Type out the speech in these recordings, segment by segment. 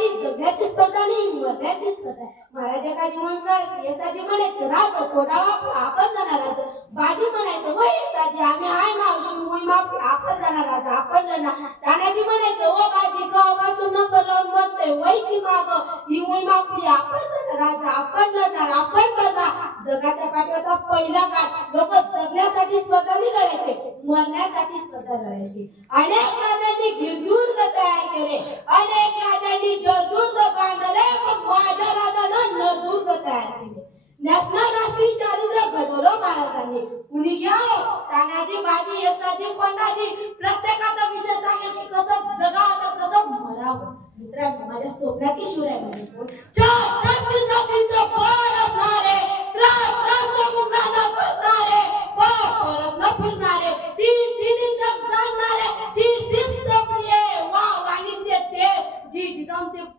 वाली जगण्याची स्पर्धा नाही, मरण्याची स्पर्धा आहे. महाराजाची म्हणून येसाजी म्हणायचं राज थोडावा आपण जाणार राज, बाजी म्हणायचं वय येसाजी आम्ही आहे ना शिवमोही माप आपण जाणार राज आपण जाणार. तानाजी म्हणायचं ओ बाजी कवापासून नंबर लावून बसते वय की माग ही मोही मापली आपण जाणार राज आपण जाणार आपण बघा. जगाच्या पाठीवरचा पहिला काळ लोक जगण्यासाठी स्पर्धा नाही लढायचे, मरण्यासाठी स्पर्धा लढायची. अनेक राजांनी गिरदुर्ग तयार केले, अनेक राजांनी जयदुर्ग बांधले, पण माझ्या राजानं नरदुर्ग तयार केले. नॅशनल राष्ट्रीय चारित्र्य घडवलं महाराजांनी. कुणी घ्या तानाजी बाजी येसाजी कोंडाजी प्रत्येकाचा विषय सांगेल की कसं जगावं कसं मरावं. मित्रांनो माझ्या स्वप्नातील शिवराय म्हणजे कोण?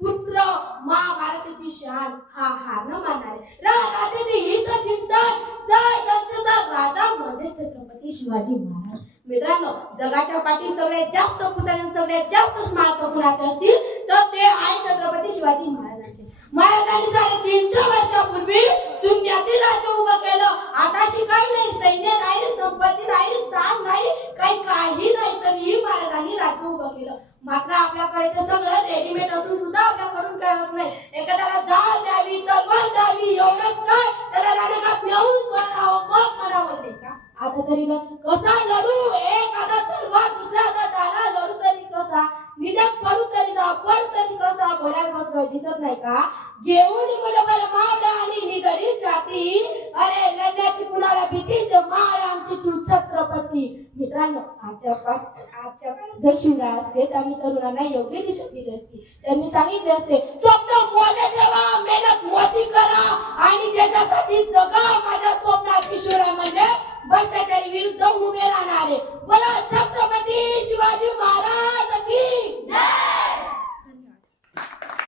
पुत्र महाराष्ट्राची शान हा हार न मानणारे राजाचे हित चिंतन जय जनतेचा राजा म्हणजे छत्रपती शिवाजी महाराज. मित्रांनो जगाच्या पाठी सगळ्यात जास्त पुतळे सगळ्यात जास्त स्मारक कुणाचे असतील तर ते आहे छत्रपती शिवाजी महाराजांचे. महाराजांनी 350 वर्षापूर्वी शून्यातील राज्य उभं केलं. आताशी काही नाही, सैन्य नाही, संपत्ती नाही, स्थान नाही, काही नाही, तरीही महाराजांनी राज्य उभं केलं. मात्र आपल्याकडे ते सगळं रेडीमेड असून सुद्धा आपल्याकडून काय होत नाही. एखाद्याला डाळ द्यावी तलवार द्यावी एवढंच काय त्याला राजघाट नेऊन स्वतःवर मग म्हणावं नाही का? आता तरी कसा लढू एखादा तलवार दुसऱ्या डाला लढू तरी कसा, निदान पडू तरी जा पड तरी कसा, घोड्यावर बसलोय दिसत नाही का? घेऊन बरोबर मावळा आणि निगडी जाती, अरे लढण्याची कुणाला भीती तर माळ आमची छत्रपती. मित्रांनो आजच्या काळात जर शिवराय असते त्यांनी तरुणांना योग्य दिशा दिली असती. त्यांनी सांगितले असते स्वप्न मोठे ठेवा, मेहनत मोठी करा आणि देशासाठी जगा. माझ्या स्वप्नात